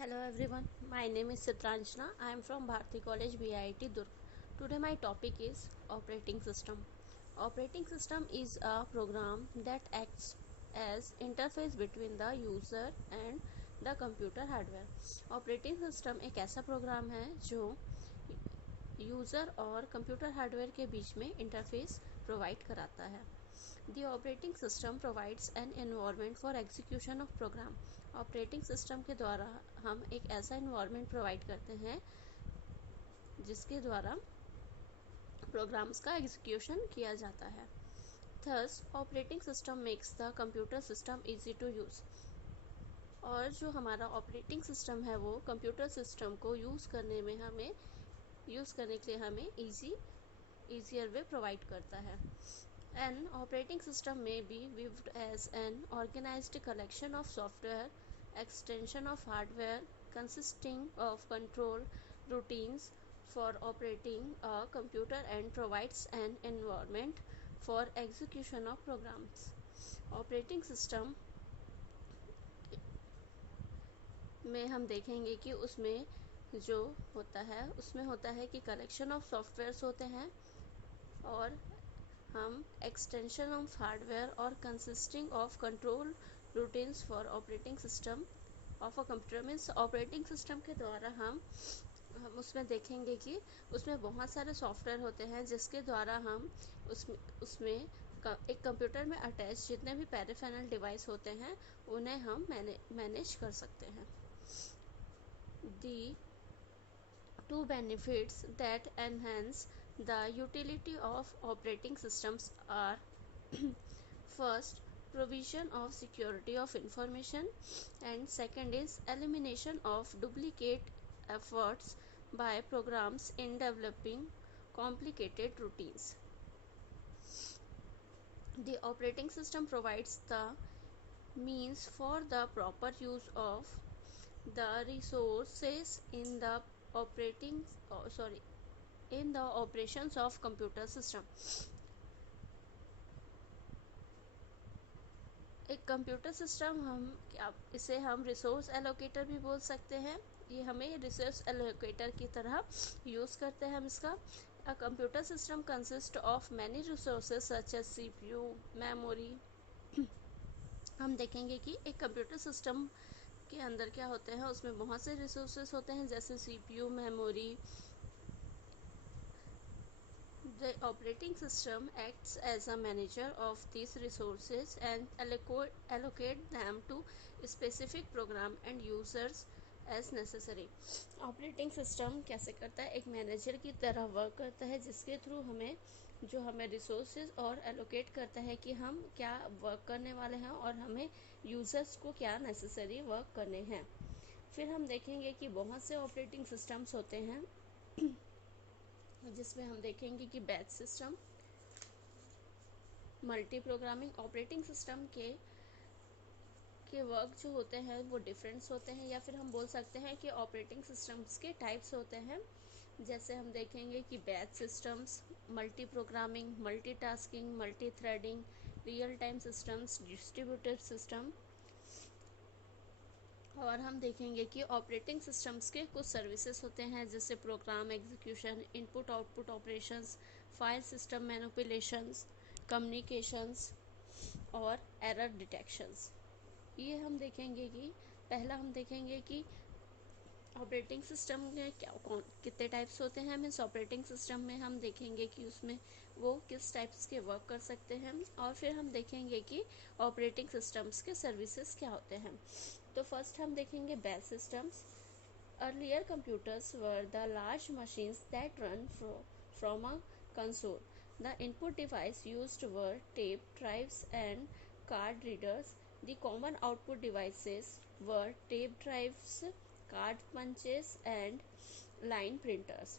Hello everyone, my name is Citranjana. I am from Bharati College BIT Durg. Today my topic is operating system. Operating system is a program that acts as interface between the user and the computer hardware. Operating system एक ऐसा programme है जो user और computer hardware के बीच में interface provide कराता है. The operating system provides an environment for execution of program. Operating system के द्वारा हम एक ऐसा इन्वायरमेंट प्रोवाइड करते हैं जिसके द्वारा प्रोग्राम्स का एग्जीक्यूशन किया जाता है. Thus operating system makes the computer system easy to use. और जो हमारा ऑपरेटिंग सिस्टम है वो कंप्यूटर सिस्टम को यूज़ करने के लिए हमें ईजियर वे प्रोवाइड करता है. An operating system may be viewed as an organized collection of software, extension of hardware consisting of control routines for operating a computer and provides an environment for execution of programs. Operating system में हम देखेंगे कि उसमें जो होता है कि collection of softwares होते हैं और हम एक्सटेंशन ऑफ हार्डवेयर और consisting of control routines for operating system of a computer means operating system के द्वारा हम उसमें देखेंगे कि उसमें बहुत सारे सॉफ्टवेयर होते हैं जिसके द्वारा हम उसमें एक कंप्यूटर में अटैच जितने भी पेरिफेरल डिवाइस होते हैं उन्हें हम मैनेज कर सकते हैं. दी two benefits that enhance the utility of operating systems are first, provision of security of information, and second is elimination of duplicate efforts by programs in developing complicated routines. The operating system provides the means for the proper use of the resources in the operations of computer system. एक computer system इसे हम resource allocator भी बोल सकते हैं. ये हमें resource allocator की तरह यूज़ करते हैं हम इसका. A computer system consists of many resources such as CPU, memory. हम देखेंगे कि एक कंप्यूटर सिस्टम के अंदर क्या होते हैं, उसमें बहुत से रिसोर्सेस होते हैं जैसे CPU, memory. The operating system acts as a manager of these resources and allocate them to specific program and users as necessary. Operating system कैसे करता है, एक मैनेजर की तरह वर्क करता है जिसके थ्रू हमें रिसोर्सेज और एलोकेट करता है कि हम क्या वर्क करने वाले हैं और हमें यूज़र्स को क्या नेसेसरी वर्क करने हैं. फिर हम देखेंगे कि बहुत से ऑपरेटिंग सिस्टम्स होते हैं जिसमें हम देखेंगे कि batch system, multi programming. Operating system के वर्क जो होते हैं वो डिफरेंस होते हैं या फिर हम बोल सकते हैं कि ऑपरेटिंग सिस्टम्स के टाइप्स होते हैं. जैसे हम देखेंगे कि batch systems, multi programming, multi tasking, multi threading, real time systems, distributed system. और हम देखेंगे कि ऑपरेटिंग सिस्टम्स के कुछ सर्विसेज होते हैं जैसे program execution, input output operations, file system manipulations, communications और एरर डिटेक्शंस. ये हम देखेंगे कि पहला हम देखेंगे कि ऑपरेटिंग सिस्टम में कितने टाइप्स होते हैं. मीन्स ऑपरेटिंग सिस्टम में हम देखेंगे कि उसमें वो किस टाइप्स के वर्क कर सकते हैं और फिर हम देखेंगे कि ऑपरेटिंग सिस्टम्स के सर्विसेज क्या होते हैं. तो फर्स्ट हम देखेंगे batch systems. Earlier computers were the large machines that run from a console. The input device used were tape drives and card readers. The common output devices were tape drives, card punches and line printers.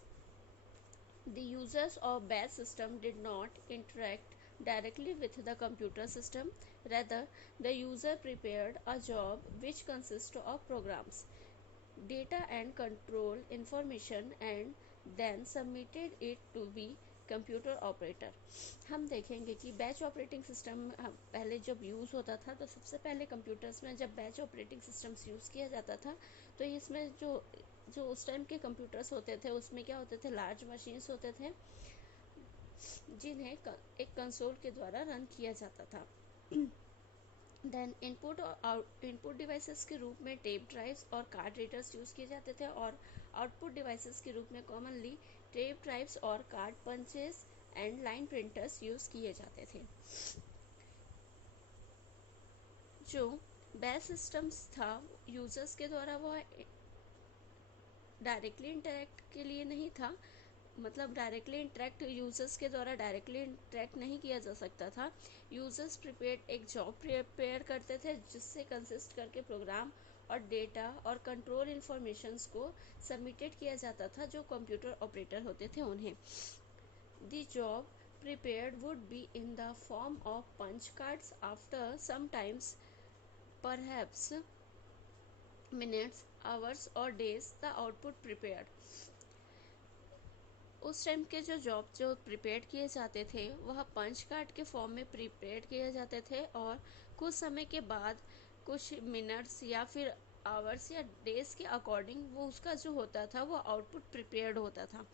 The users of batch system did not interact directly with the computer system. Rather, the user prepared a job which consists of programs, data and control information and then submitted it to be computer operator. हम देखेंगे कि batch operating system पहले जब use होता था तो सबसे पहले कंप्यूटर्स में जब बैच ऑपरेटिंग सिस्टम्स यूज़ किया जाता था तो इसमें जो उस टाइम के कंप्यूटर्स होते थे उसमें क्या होते थे, लार्ज मशीन्स होते थे जिन्हें एक कंसोल के द्वारा रन किया जाता था। देन इनपुट डिवाइसेस के रूप में टेप ड्राइव्स और कार्ड रीडर्स यूज़ किए जाते थे और आउटपुट डिवाइसेस के रूप में कॉमनली टेप ड्राइव्स और card punches and line printers use किए जाते थे। जो बैच सिस्टम्स था यूजर्स के द्वारा वो डायरेक्टली इंटरेक्ट के लिए नहीं था, मतलब डायरेक्टली इंटरेक्ट यूजर्स के द्वारा डायरेक्टली इंटरेक्ट नहीं किया जा सकता था। यूजर्स प्रिपेयर एक जॉब प्रिपेयर करते थे जिससे कंसिस्ट करके प्रोग्राम और डेटा और कंट्रोल इंफॉर्मेशंस को सबमिटेड किया जाता था जो कंप्यूटर ऑपरेटर होते थे उन्हें। The job prepared would be in the form of punch cards. After sometimes perhaps minutes, hours or days, the output prepared. उस टाइम के जो प्रिपेयर किए जाते थे वह पंच कार्ड के फॉर्म में प्रिपेयर किए जाते थे और कुछ समय के बाद कुछ मिनट्स या फिर आवर्स या डेज के अकॉर्डिंग वो उसका जो होता था वो आउटपुट प्रिपेयर्ड होता था।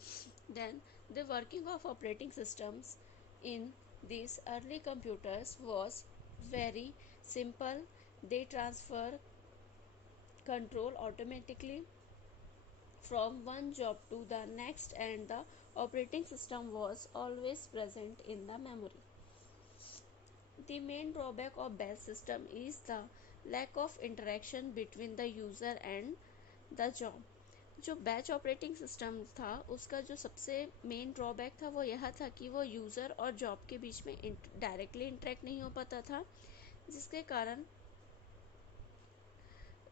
Then the working of operating systems in this early computers was very simple. They transfer control automatically from one job to the next and the operating system was always present in the memory. The main drawback of batch system is the lack of interaction between the user and the job. जो batch operating system था उसका जो सबसे main drawback था वो यह था कि वो यूज़र और जॉब के बीच में डायरेक्टली इंटरेक्ट नहीं हो पाता था, जिसके कारण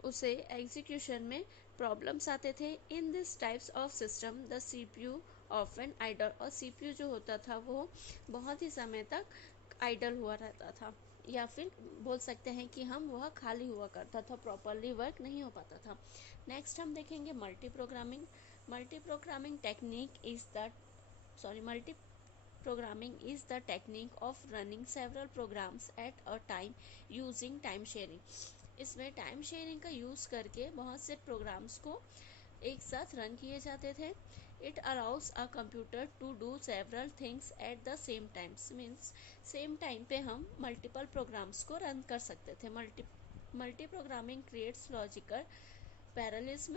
उसे एग्जीक्यूशन में प्रॉब्लम्स आते थे। In this types of system the CPU often idle, और सीपीयू जो होता था वो बहुत ही समय तक आइडल हुआ रहता था या फिर बोल सकते हैं कि हम वह खाली हुआ करता था, प्रॉपरली वर्क नहीं हो पाता था। नेक्स्ट हम देखेंगे multi programming. Multi programming technique is the technique of running several programs at a time using time sharing. इसमें टाइम शेयरिंग का यूज़ करके बहुत से प्रोग्राम्स को एक साथ रन किए जाते थे। It allows a computer to do several things at the same times, means same time पे हम मल्टीपल प्रोग्राम्स को रन कर सकते थे। Multi programming creates logical parallelism.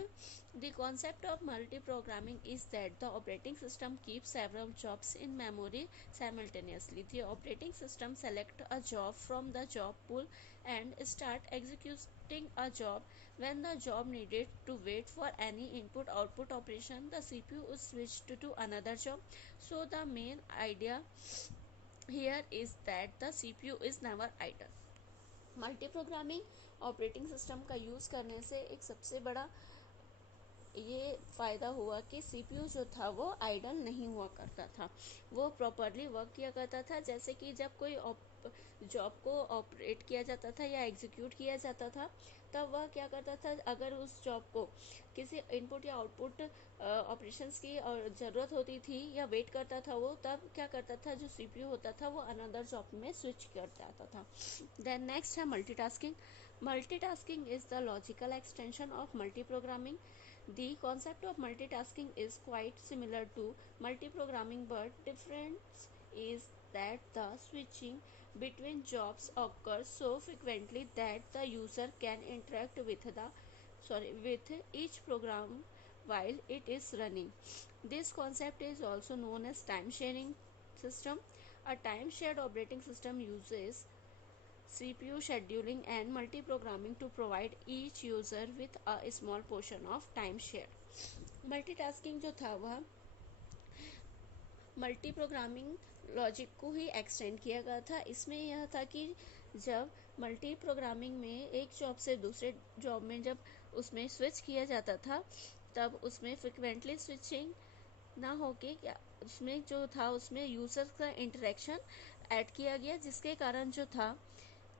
The concept of multi-programming is that the operating system keeps several jobs in memory simultaneously. The operating system selects a job from the job pool and start executing a job. When the job needed to wait for any input-output operation, the CPU is switched to another job. So the main idea here is that the CPU is never idle. Multi programming operating system का use करने से एक सबसे बड़ा ये फ़ायदा हुआ कि सीपीयू जो था वो आइडल नहीं हुआ करता था, वो प्रॉपरली वर्क किया करता था। जैसे कि जब कोई जॉब को ऑपरेट किया जाता था या एग्जीक्यूट किया जाता था तब वह क्या करता था, अगर उस जॉब को किसी इनपुट या आउटपुट ऑपरेशंस की और ज़रूरत होती थी या वेट करता था वो, तब क्या करता था, जो सीपीयू होता था वो अनदर जॉब में स्विच कर जाता था। देन नेक्स्ट है multitasking. Multitasking is the logical extension of multi programming. The concept of multitasking is quite similar to multi-programming, but difference is that the switching between jobs occurs so frequently that the user can interact with each program while it is running. This concept is also known as time sharing system. A time shared operating system uses CPU scheduling and multi-programming to provide each user with a small portion of time share. Multitasking जो था वह multi programming logic को ही extend किया गया था। इसमें यह था कि जब मल्टी प्रोग्रामिंग में एक जॉब से दूसरे जॉब में जब उसमें स्विच किया जाता था तब उसमें फ्रिक्वेंटली स्विचिंग ना होके क्या उसमें जो था उसमें यूज़र का इंटरेक्शन ऐड किया गया, जिसके कारण जो था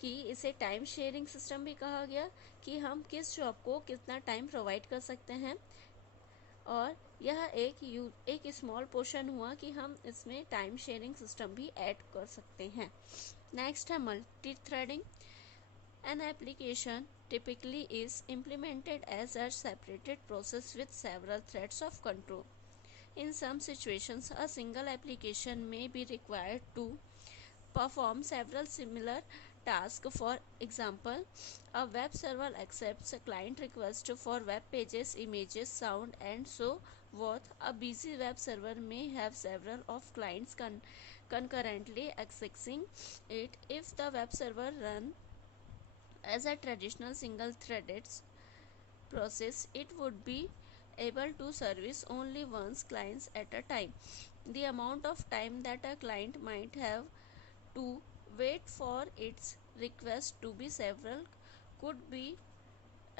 कि इसे टाइम शेयरिंग सिस्टम भी कहा गया कि हम किस जॉब को कितना टाइम प्रोवाइड कर सकते हैं और यह एक स्मॉल पोर्शन हुआ कि हम इसमें टाइम शेयरिंग सिस्टम भी ऐड कर सकते हैं। नेक्स्ट है multi threading. An application typically is implemented as a separated process with several threads of control. In some situations, a single application may be required to perform several similar tasks. For example, a web server accepts a client request for web pages, images, sound, and so forth. A busy web server may have several of clients concurrently accessing it. If the web server run as a traditional single-threaded process, it would be able to service only one client at a time. The amount of time that a client might have to wait for its request to be several could be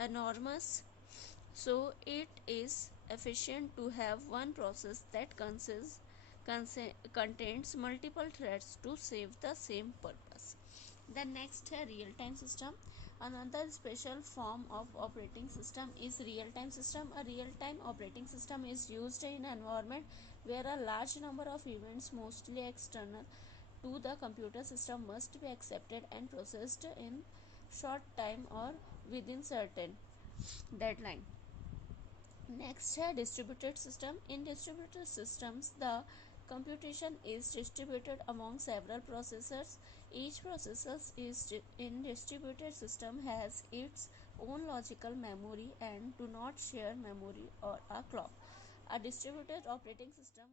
enormous, so it is efficient to have one process that contains multiple threads to save the same purpose. The next है real time system. Another special form of operating system is real time system. A real time operating system is used in an environment where a large number of events, mostly external to the computer system, must be accepted and processed in short time or within certain deadline. Next है distributed system. In distributed systems, the computation is distributed among several processors. Each processor in distributed system has its own logical memory and do not share memory or a clock. A distributed operating system